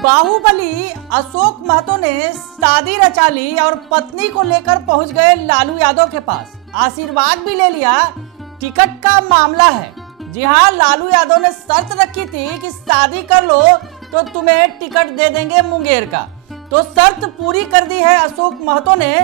बाहुबली अशोक महतो ने शादी रचा ली और पत्नी को लेकर पहुंच गए लालू यादव के पास। आशीर्वाद भी ले लिया। टिकट का मामला है। जी हां, लालू यादव ने शर्त रखी थी कि शादी कर लो तो तुम्हें टिकट दे देंगे मुंगेर का। तो शर्त पूरी कर दी है अशोक महतो ने।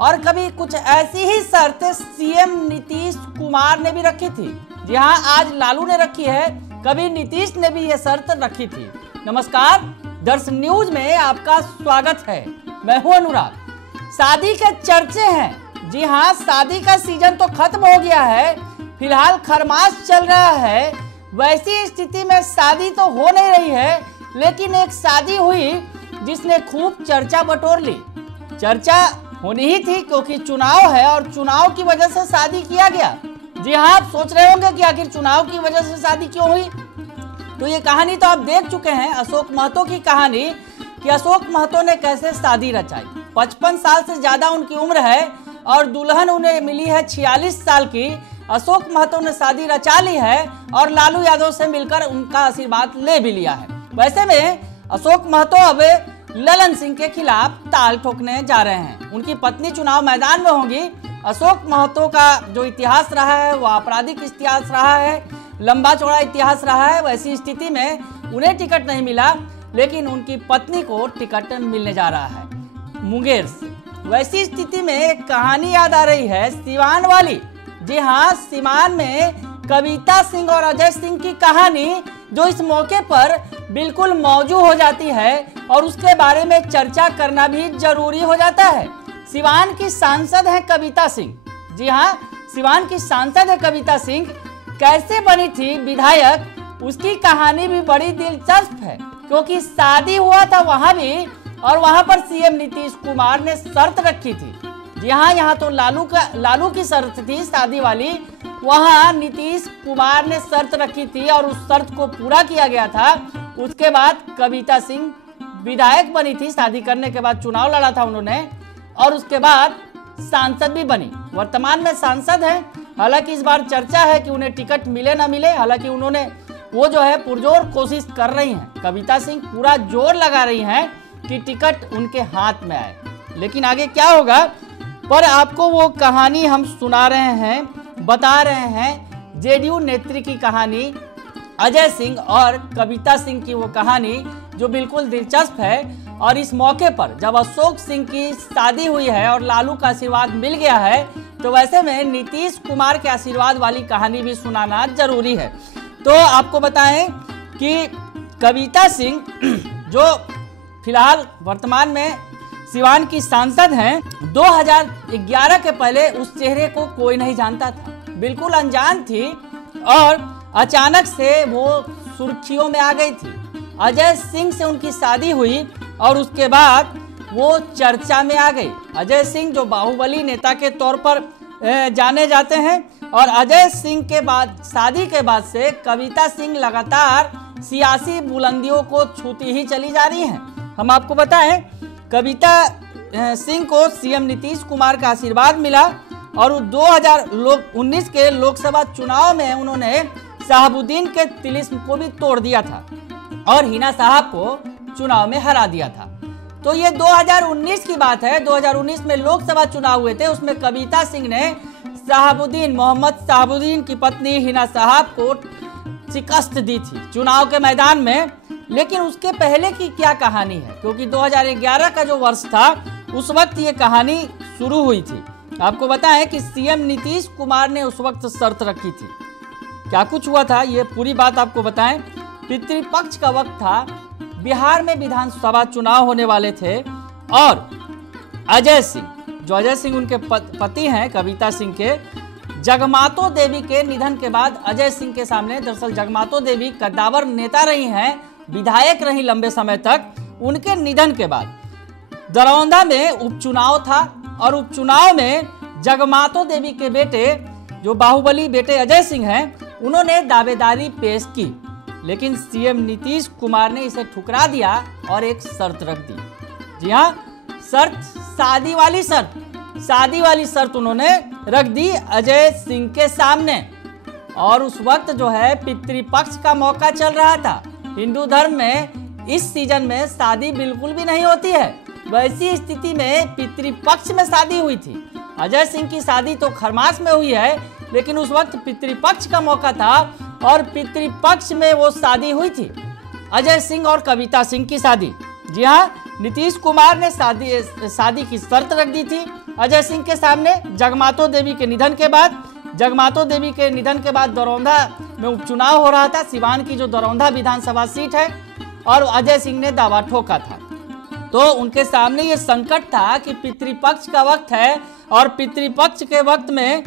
और कभी कुछ ऐसी ही शर्त सीएम नीतीश कुमार ने भी रखी थी। जी हां, आज लालू ने रखी है, कभी नीतीश ने भी ये शर्त रखी थी। नमस्कार, दर्शन न्यूज में आपका स्वागत है। मैं हूं अनुराग। शादी के चर्चे हैं। जी हां, शादी का सीजन तो खत्म हो गया है, फिलहाल खरमास चल रहा है। वैसी स्थिति में शादी तो हो नहीं रही है, लेकिन एक शादी हुई जिसने खूब चर्चा बटोर ली। चर्चा होनी ही थी क्योंकि चुनाव है और चुनाव की वजह से शादी किया गया। जी हाँ, आप सोच रहे होंगे कि आखिर चुनाव की वजह से शादी क्यों हुई। तो ये कहानी तो आप देख चुके हैं, अशोक महतो की कहानी कि अशोक महतो ने कैसे शादी रचाई। 55 साल से ज्यादा उनकी उम्र है और दुल्हन उन्हें मिली है 46 साल की। अशोक महतो ने शादी रचा ली है और लालू यादव से मिलकर उनका आशीर्वाद ले भी लिया है। वैसे में अशोक महतो अब ललन सिंह के खिलाफ ताल ठोकने जा रहे हैं। उनकी पत्नी चुनाव मैदान में होंगी। अशोक महतो का जो इतिहास रहा है वो आपराधिक इतिहास रहा है, लंबा चौड़ा इतिहास रहा है। वैसी स्थिति में उन्हें टिकट नहीं मिला, लेकिन उनकी पत्नी को टिकट मिलने जा रहा है मुंगेर से। वैसी स्थिति में एक कहानी याद आ रही है, सिवान वाली। जी हाँ, सिवान में कविता सिंह और अजय सिंह की कहानी जो इस मौके पर बिल्कुल मौजूद हो जाती है और उसके बारे में चर्चा करना भी जरूरी हो जाता है। सिवान की सांसद है कविता सिंह। जी हाँ, सिवान की सांसद है कविता सिंह। कैसे बनी थी विधायक, उसकी कहानी भी बड़ी दिलचस्प है क्योंकि शादी हुआ था वहां भी और वहां पर सीएम नीतीश कुमार ने शर्त रखी थी। जी हाँ, यहाँ तो लालू की शर्त थी शादी वाली, वहां नीतीश कुमार ने शर्त रखी थी और उस शर्त को पूरा किया गया था। उसके बाद कविता सिंह विधायक बनी थी। शादी करने के बाद चुनाव लड़ा था उन्होंने और उसके बाद सांसद भी बनी। वर्तमान में सांसद हैं। हालांकि इस बार चर्चा है कि उन्हें टिकट मिले ना मिले। हालांकि उन्होंने वो जो है पुरजोर कोशिश कर रही हैं। कविता सिंह पूरा जोर लगा रही हैं कि टिकट उनके हाथ में आए, लेकिन आगे क्या होगा पर आपको वो कहानी हम सुना रहे हैं, बता रहे हैं। जेडीयू नेत्री की कहानी, अजय सिंह और कविता सिंह की वो कहानी जो बिल्कुल दिलचस्प है। और इस मौके पर जब अशोक सिंह की शादी हुई है और लालू का आशीर्वाद मिल गया है, तो वैसे में नीतीश कुमार के आशीर्वाद वाली कहानी भी सुनाना जरूरी है। तो आपको बताएं कि कविता सिंह जो फिलहाल वर्तमान में सिवान की सांसद हैं, 2011 के पहले उस चेहरे को कोई नहीं जानता था, बिल्कुल अनजान थी और अचानक से वो सुर्खियों में आ गई थी। अजय सिंह से उनकी शादी हुई और उसके बाद वो चर्चा में आ गई। अजय सिंह जो बाहुबली नेता के तौर पर जाने जाते हैं और अजय सिंह के बाद शादी के बाद से कविता सिंह लगातार सियासी बुलंदियों को छूती ही चली जा रही हैं। हम आपको बताएं, कविता सिंह को सीएम नीतीश कुमार का आशीर्वाद मिला और 2019 के लोकसभा चुनाव में उन्होंने शहाबुद्दीन के तिलिस्म को भी तोड़ दिया था और हिना साहब को चुनाव में हरा दिया था। तो ये 2019 की बात है। 2019 में लोकसभा चुनाव हुए थे, उसमें कविता सिंह ने मोहम्मद शहाबुद्दीन की पत्नी हिना साहब को शिकस्त दी थी चुनाव के मैदान में। लेकिन उसके पहले की क्या कहानी है, क्योंकि 2011 का जो वर्ष था उस वक्त ये कहानी शुरू हुई थी। आपको बताएं कि सीएम नीतीश कुमार ने उस वक्त शर्त रखी थी। क्या कुछ हुआ था ये पूरी बात आपको बताएं। पितृपक्ष का वक्त था, बिहार में विधानसभा चुनाव होने वाले थे और अजय सिंह उनके पति हैं कविता सिंह के, जगमातो देवी के निधन के बाद अजय सिंह के सामने, दरअसल जगमातो देवी कद्दावर नेता रही हैं, विधायक रही लंबे समय तक। उनके निधन के बाद दरौंदा में उपचुनाव था और उपचुनाव में जगमातो देवी के बेटे जो बाहुबली बेटे अजय सिंह हैं, उन्होंने दावेदारी पेश की, लेकिन सीएम नीतीश कुमार ने इसे ठुकरा दिया और एक शर्त रख दी। जी हाँ, शर्त शादी वाली शर्त उन्होंने रख दी अजय सिंह के सामने। और उस वक्त जो है पितृपक्ष का मौका चल रहा था। हिंदू धर्म में इस सीजन में शादी बिल्कुल भी नहीं होती है। वैसी स्थिति में पितृपक्ष में शादी हुई थी। अजय सिंह की शादी तो खरमास में हुई है, लेकिन उस वक्त पितृपक्ष का मौका था और पितृपक्ष में वो शादी हुई थी, अजय सिंह और कविता सिंह की शादी। जी हाँ, नीतीश कुमार ने शादी की शर्त रख दी थी अजय सिंह के सामने। जगमातो देवी के निधन के बाद दरौंधा में उपचुनाव हो रहा था, सिवान की जो दरौंधा विधानसभा सीट है, और अजय सिंह ने दावा ठोका था। तो उनके सामने ये संकट था कि पितृपक्ष का वक्त है और पितृपक्ष के वक्त में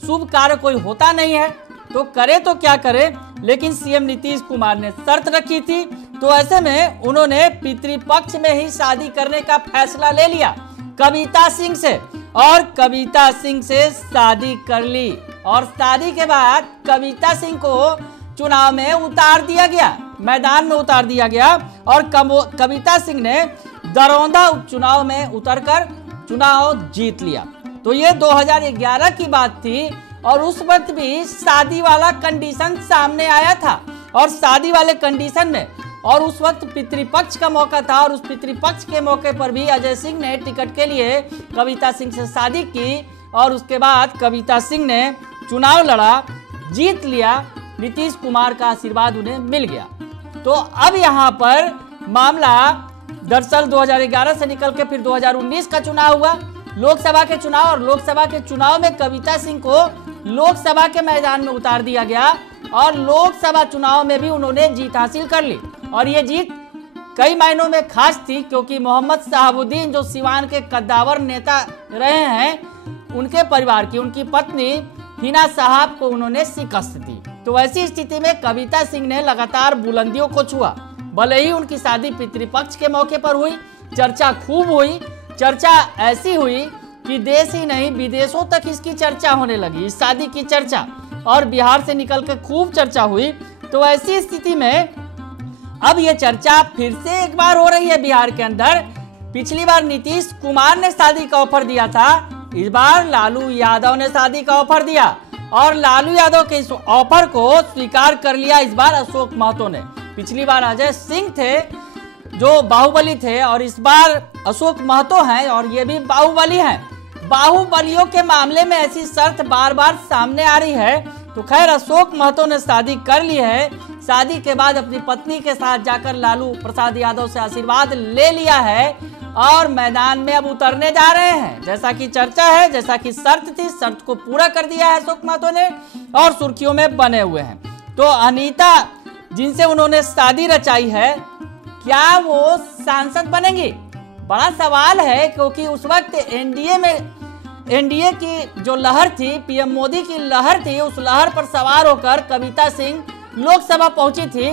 शुभ कार्य कोई होता नहीं है, तो करे तो क्या करे। लेकिन सीएम नीतीश कुमार ने शर्त रखी थी, तो ऐसे में उन्होंने पितृपक्ष में ही शादी करने का फैसला ले लिया कविता सिंह से, और कविता सिंह से शादी कर ली। और शादी के बाद कविता सिंह को चुनाव में उतार दिया गया, मैदान में उतार दिया गया, और कविता सिंह ने दरौंधा उपचुनाव में उतरकर चुनाव जीत लिया। तो ये 2011 की बात थी, और उस वक्त भी शादी वाला कंडीशन सामने आया था, और शादी वाले कंडीशन में, और उस वक्त पितृपक्ष का मौका था, और उस पितृपक्ष के मौके पर भी अजय सिंह ने टिकट के लिए कविता सिंह से शादी की, और उसके बाद कविता सिंह ने चुनाव लड़ा, जीत लिया, नीतीश कुमार का आशीर्वाद उन्हें मिल गया। तो अब यहाँ पर मामला दरअसल 2011 से निकल के फिर 2019 का चुनाव हुआ, लोकसभा के चुनाव, और लोकसभा के चुनाव में कविता सिंह को लोकसभा के मैदान में उतार दिया गया, और लोकसभा चुनाव में भी उन्होंने जीत हासिल कर ली। और ये जीत कई मायनों में खास थी, क्योंकि मोहम्मद शहाबुद्दीन जो सिवान के कद्दावर नेता रहे हैं, उनके परिवार की, उनकी पत्नी हिना साहब को उन्होंने शिकस्त दी। तो ऐसी स्थिति में कविता सिंह ने लगातार बुलंदियों को छुआ। भले ही उनकी शादी पितृपक्ष के मौके पर हुई, चर्चा खूब हुई, चर्चा ऐसी हुई कि देश ही नहीं विदेशों तक इसकी चर्चा होने लगी, इस शादी की चर्चा, और बिहार से निकल के खूब चर्चा हुई। तो ऐसी स्थिति में अब ये चर्चा फिर से एक बार हो रही है बिहार के अंदर। पिछली बार नीतीश कुमार ने शादी का ऑफर दिया था, इस बार लालू यादव ने शादी का ऑफर दिया, और लालू यादव के इस ऑफर को स्वीकार कर लिया इस बार अशोक महतो ने। पिछली बार अजय सिंह थे जो बाहुबली थे, और इस बार अशोक महतो हैं, और ये भी बाहुबली हैं। बाहुबलियों के मामले में ऐसी शर्त बार बार सामने आ रही है। तो खैर, अशोक महतो ने शादी कर ली है, शादी के बाद अपनी पत्नी के साथ जाकर लालू प्रसाद यादव से आशीर्वाद ले लिया है, और मैदान में अब उतरने जा रहे हैं। जैसा कि चर्चा है, जैसा कि शर्त थी, शर्त को पूरा कर दिया है अशोक महतो ने, और सुर्खियों में बने हुए हैं। तो अनीता जिनसे उन्होंने शादी रचाई है, क्या वो सांसद बनेंगी? बड़ा सवाल है, क्योंकि उस वक्त एनडीए की जो लहर थी, पीएम मोदी की लहर थी, उस लहर पर सवार होकर कविता सिंह लोकसभा पहुंची थी।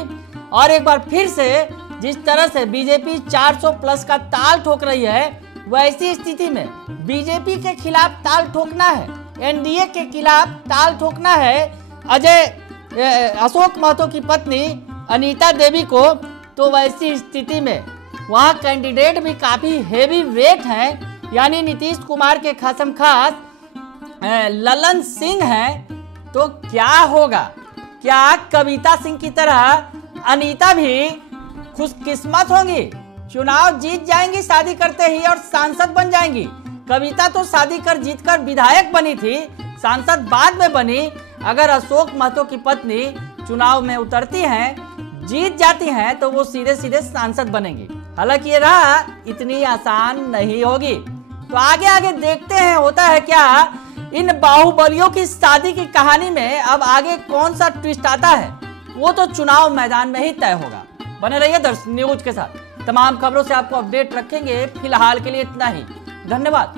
और एक बार फिर से जिस तरह से बीजेपी 400 प्लस का ताल ठोक रही है, वैसी स्थिति में बीजेपी के खिलाफ ताल ठोकना है, एनडीए के खिलाफ ताल ठोकना है अशोक महतो की पत्नी अनीता देवी को। तो वैसी स्थिति में वहाँ कैंडिडेट भी काफी हेवी वेट हैं, यानी नीतीश कुमार के खासमखास ललन सिंह हैं। तो क्या होगा? क्या कविता सिंह की तरह अनीता भी खुशकिस्मत होंगी, चुनाव जीत जाएंगी शादी करते ही और सांसद बन जाएंगी? कविता तो शादी कर जीतकर विधायक बनी थी, सांसद बाद में बनी। अगर अशोक महतो की पत्नी चुनाव में उतरती हैं, जीत जाती हैं, तो वो सीधे सीधे सांसद बनेंगी। हालांकि ये राह इतनी आसान नहीं होगी। तो आगे आगे देखते हैं होता है क्या इन बाहुबलियों की शादी की कहानी में। अब आगे कौन सा ट्विस्ट आता है, वो तो चुनाव मैदान में ही तय होगा। बने रहिए दर्शन न्यूज के साथ, तमाम खबरों से आपको अपडेट रखेंगे। फिलहाल के लिए इतना ही, धन्यवाद।